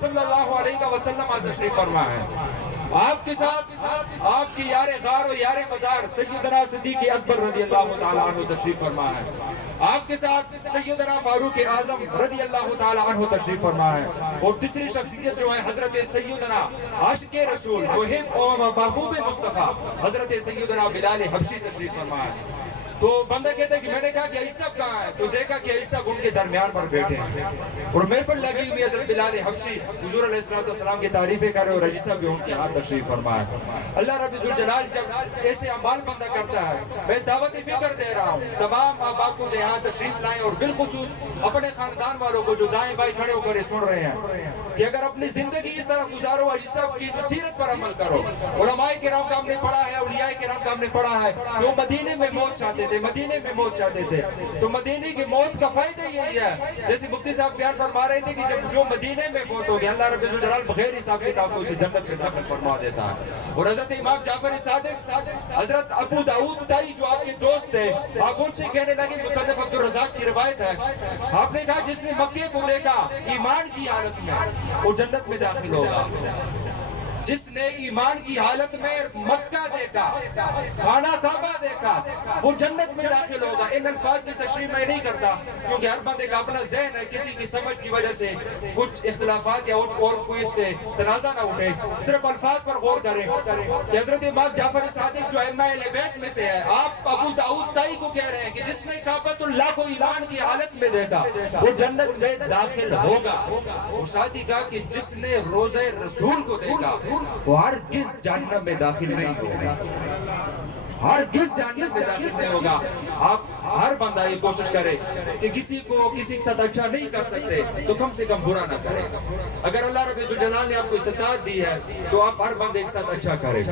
صلی اللہ علیہ وسلم آج تشریف فرما ہے۔ آپ کے ساتھ آپ کی یار غار و یار مزار سیدنا صدیق اکبر رضی اللہ تعالیٰ عنہ تشریف فرما ہے۔ آپ کے ساتھ سیدنا فاروق اعظم رضی اللہ تعالیٰ عنہ تشریف فرما ہے۔ اور تیسری شخصیت جو ہے حضرت سیدنا عاشق رسول محب و محبوب مصطفیٰ حضرت سیدنا بلال حبشی تشریف فرما ہے۔ تو بندہ کہتا ہے کہ میں نے کہا کہ عیسیٰ کہاں ہے؟ تو دیکھا کہ عیسیٰ ان کے درمیان پر بیٹھے ہیں اور محفل لگی ہوئی حضرت بلال حبشی حضور علیہ السلام کی تعریفیں کر رہے اور عیسیٰ بھی ان کے ہاتھ تشریف فرما ہے۔ اللہ رب ذوالجلال جب ایسے اعمال بندہ کرتا ہے، میں دعوت فکر دے رہا ہوں تمام آبا کو جو یہاں تشریف لائیں اور بالخصوص اپنے خاندان والوں کو جو دائیں بائیں کھڑے ہو کر سن رہے ہیں کہ اگر اپنی زندگی اس طرح گزارو عیسیٰ کی جو سیرت پر عمل کرو۔ علماء کرام کا ہم نے پڑھا ہے، اولیاء کرام کا ہم نے پڑھا ہے کہ وہ مدینے میں موت چاہتے تھے، مدینے میں موت چاہتے تھے۔ تو مدینے کی موت کا فائدہ یہی ہے، جیسے مفتی صاحب بیان فرما رہے تھے کہ جب جو مدینے میں موت ہو گیا اللہ رب الجلال بغیر حساب کتاب کو اسے جنت میں داخل فرما دیتا ہے۔ اور حضرت امام جعفر صادق حضرت ابو داؤد تائی جو آپ کے دوست تھے، آپ ان سے کہنے لگے، مصنف عبدالرزاق کی روایت ہے، آپ نے کہا جس نے مکے کو دیکھا ایمان کی حالت میں وہ جنت میں داخل ہوگا۔ جس نے ایمان کی حالت میں مکہ دیکھا، خانہ کعبہ دیکھا، وہ جنت میں داخل ہوگا۔ ان الفاظ کی تشریح میں نہیں کرتا کیونکہ ہر بندے کا اپنا ذہن ہے، کسی کی سمجھ کی وجہ سے کچھ اختلافات یا اور کوئی اس سے تنازع نہ اٹھے، صرف الفاظ پر غور کریں کہ حضرت امام جعفر صادق جو ائمہ اہل بیت میں سے ہے، آپ ابو داؤد تائی کو کہہ رہے ہیں کہ جس نے کعبۃ اللہ کو ایمان کی حالت میں دیکھا وہ جنت میں داخل ہوگا۔ اور ساتھ ہی کہا کہ جس نے روضہ رسول کو دیکھا وہ ہرگز جہنم میں داخل نہیں ہوگا، ہرگز جہنم میں داخل نہیں ہوگا۔ آپ ہر بندہ یہ کوشش کرے کہ کسی کے ساتھ اچھا نہیں کر سکتے تو کم سے کم برا نہ کرے۔ اگر اللہ رب الجلال نے آپ کو استطاعت دی ہے تو آپ ہر بندے کے ساتھ اچھا کریں،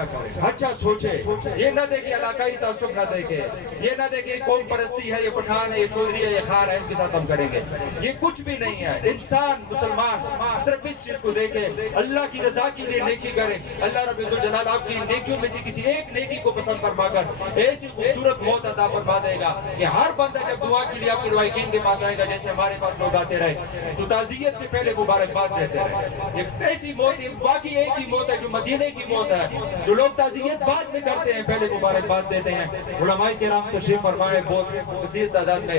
اچھا سوچے۔ یہ نہ دیکھیں علاقائی تعصب نہ دیکھیں، یہ نہ دیکھیں قوم پرستی ہے، یہ پٹھان ہے، یہ چودھری ہے، یہ خان ہے، ان کے ساتھ ہم کریں گے، یہ کچھ بھی نہیں ہے۔ انسان مسلمان صرف اس چیز کو دیکھے، اللہ کی رضا کے لیے نیکی کرے، اللہ رب الجلال آپ کی نیکیوں میں سے کسی ایک نیکی کو پسند فرما کر ایسی خوبصورت موت عطا فرما دے گا کہ ہر بندہ جب دعا کے لیے آپ کے لوائقین کے پاس آئے گا، جیسے ہمارے پاس لوگ آتے رہے تو تعزیت سے پہلے مبارکباد دیتے رہے۔ یہ ایسی موت واقعی ایک ہی موت ہے جو مدینے کی موت ہے، جو لوگ تعزیت بعد میں کرتے ہیں پہلے مبارکباد دیتے ہیں۔ علماء کرام تشریف فرمائے بہت کثیر تعداد میں۔